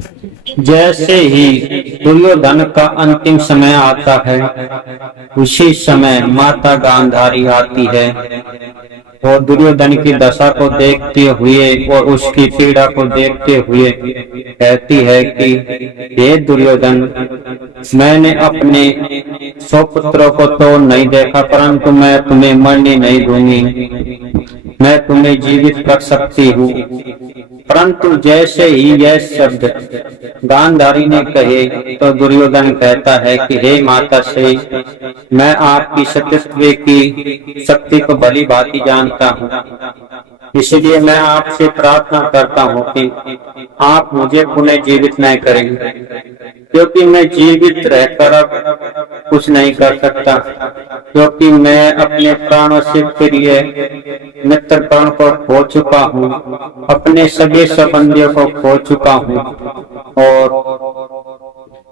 जैसे ही दुर्योधन का अंतिम समय आता है, उसी समय माता गांधारी आती है और दुर्योधन की दशा को देखते हुए और उसकी पीड़ा को देखते हुए कहती है कि हे दुर्योधन, मैंने अपने 100 पुत्रों को तो नहीं देखा, परंतु मैं तुम्हें मरने नहीं दूंगी, मैं तुम्हें जीवित कर सकती हूँ। परंतु जैसे ही यह शब्द गांधारी ने कहे तो दुर्योधन कहता है कि हे माता श्री, मैं आपकी सतीत्व की शक्ति को भली भांति जानता हूँ, इसलिए मैं आपसे प्रार्थना करता हूँ कि आप मुझे पुनः जीवित न करेंगे, क्योंकि मैं जीवित रहकर अब कुछ नहीं कर सकता, क्योंकि मैं अपने प्राणों से प्रिय मित्र प्राण को खो चुका हूँ, अपने सगे संबंधियों को खो चुका हूँ और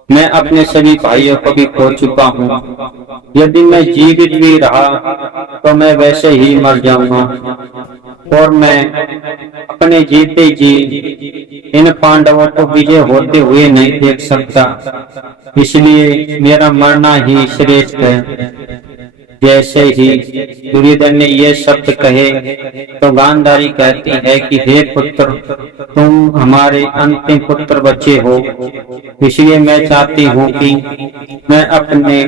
मैं अपने सभी भाइयों को भी खो चुका हूँ। यदि मैं जीवित भी रहा तो मैं वैसे ही मर जाऊंगा और मैं अपने जीते जी इन पांडवों को विजय होते हुए नहीं देख सकता, इसलिए मेरा मरना ही श्रेष्ठ है। जैसे ही दुर्योधन ने ये शब्द कहे तो गांधारी कहती है कि हे पुत्र, तुम हमारे अंतिम पुत्र बचे हो, इसलिए मैं चाहती हूँ कि मैं अपने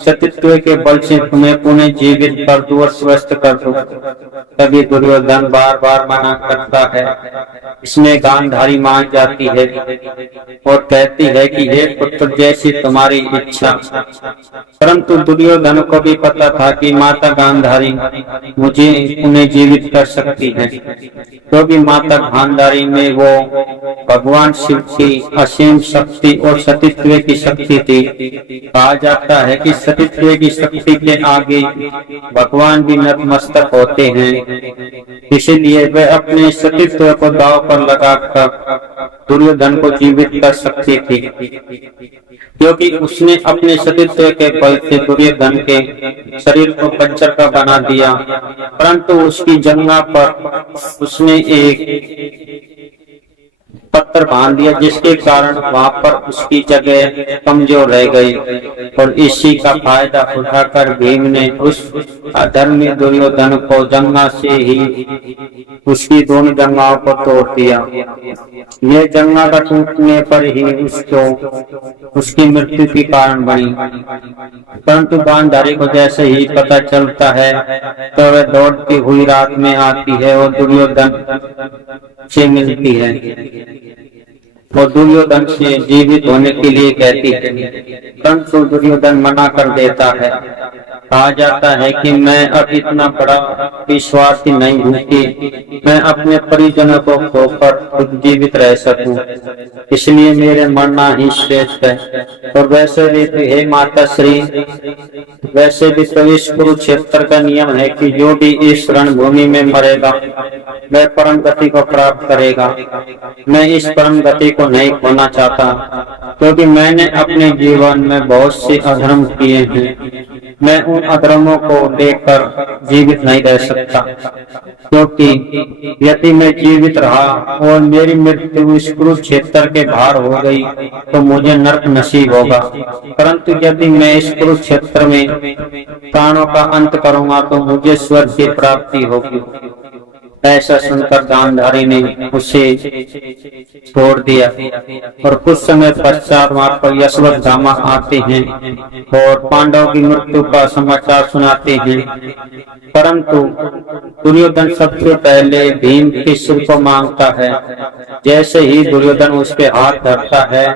सतीत्व के बल से तुम्हें पुनः जीवित कर दूं और स्वस्थ कर दूं। तभी दुर्योधन बार बार मना करता है, इसमें गांधारी मान जाती है और कहती है कि हे पुत्र, जैसी तुम्हारी इच्छा। परंतु दुर्योधन को भी पता था कि माता गांधारी मुझे उन्हें जीवित कर सकती है, क्योंकि माता गांधारी में वो भगवान शिव की असीम शक्ति और सतीत्व की शक्ति थी। कहा जाता है कि सतीत्व की शक्ति के आगे भगवान भी नतमस्तक होते हैं, इसलिए वे अपने सतीत्व को दांव पर लगाकर दुर्योधन को जीवित कर सकती थी, क्योंकि उसने अपने सतीत्व के बल से दुर्योधन के शरीर को पंचर का बना दिया। परंतु उसकी जंघा पर उसने एक पत्थर बांध दिया, जिसके कारण वहां पर उसकी जगह कमजोर रह गई और इसी का फायदा उठाकर भीम ने उस अधर्मी दुर्योधन को जंघा से ही उसकी दोनों जंघाओं को तोड़ दिया। यह जंघा का टूटने पर ही उसकी मृत्यु के कारण बनी। परंतु गांधारी को जैसे ही पता चलता है तो वह दौड़ती हुई रात में आती है और दुर्योधन से मिलती है और दुर्योधन से जीवित होने के लिए कहती है, परंतु दुर्योधन मना कर देता है। कहा जाता है कि मैं अब इतना बड़ा विश्वासी नहीं हूँ कि मैं अपने परिजनों को खोकर खुद जीवित रह सकूं, इसलिए मेरे मरना ही श्रेष्ठ है। और वैसे भी हे माता श्री, वैसे भी तो इस कुरुक्षेत्र का नियम है कि जो भी इस रणभूमि में मरेगा वह परम गति को प्राप्त करेगा। मैं इस परम गति को नहीं खोना चाहता, क्योंकि मैंने अपने जीवन में बहुत से अधर्म किए हैं। मैं उन अधर्मों को देखकर जीवित नहीं रह सकता, क्योंकि यदि मैं जीवित रहा और मेरी मृत्यु इस कुरुक्षेत्र के बाहर हो गई तो मुझे नरक नसीब होगा। परंतु यदि मैं इस कुरुक्षेत्र में प्राणों का अंत करूंगा तो मुझे स्वर्ग की प्राप्ति होगी। ऐसा सुनकर गांधारी ने उसे छोड़ दिया और कुछ समय पश्चात वहां पर यशोवर्धमा आते हैं और पांडवों की मृत्यु का समाचार सुनाते हैं। परंतु दुर्योधन सबसे पहले भीम के सिर को मांगता है। जैसे ही दुर्योधन उस पे हाथ धरता है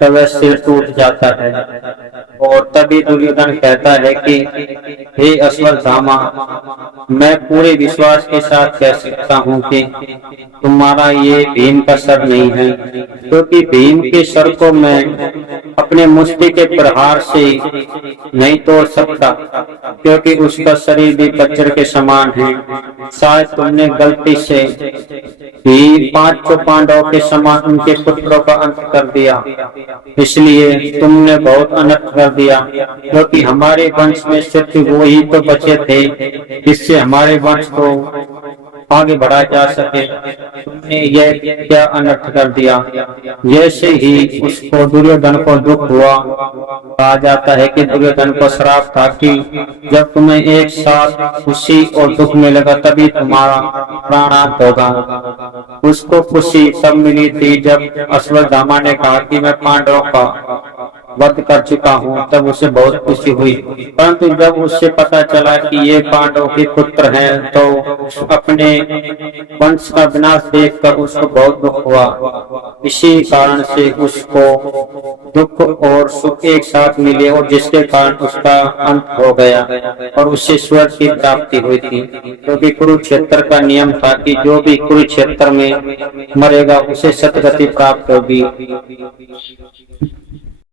तब वह सिर टूट जाता है और तभी दुर्योधन कहता है कि हे अश्वत्थामा, मैं पूरे विश्वास के साथ कह सकता हूँ कि तुम्हारा ये भीम का सर नहीं है, क्योंकि भीम के सर को मैं अपने मुष्टि के प्रहार से नहीं तोड़ सकता, क्योंकि उसका शरीर भी वज्र के समान है। शायद तुमने गलती से भी 5 पांडवों के समान उनके पुत्रों का अंत कर दिया, इसलिए तुमने बहुत अनर्थ कर दिया, क्योंकि हमारे वंश में सिर्फ वो ही तो बचे थे जिससे हमारे वंश को आगे बढ़ाया जा सके। तुमने यह क्या अनर्थ कर दिया। जैसे ही उसको दुर्योधन को दुख हुआ, कहा जाता है कि दुर्योधन को श्राप था कि जब तुम्हें एक साथ खुशी और दुख मिलेगा तभी तुम्हारा प्राणांत होगा। उसको खुशी तब मिली थी जब अश्वत्थामा ने कहा कि मैं पांडवों का वध कर चुका हूँ, तब उसे बहुत खुशी हुई। परंतु जब उससे पता चला कि ये पांडवों के पुत्र हैं, तो अपने वंश का विनाश देखकर उसको बहुत दुख हुआ। इसी कारण से उसको दुख और सुख एक साथ मिले, और जिसके कारण उसका अंत हो गया और उससे स्वर्ग की प्राप्ति हुई थी। क्योंकि कुरुक्षेत्र का नियम था कि जो भी कुरुक्षेत्र में मरेगा उसे सतगति प्राप्त होगी।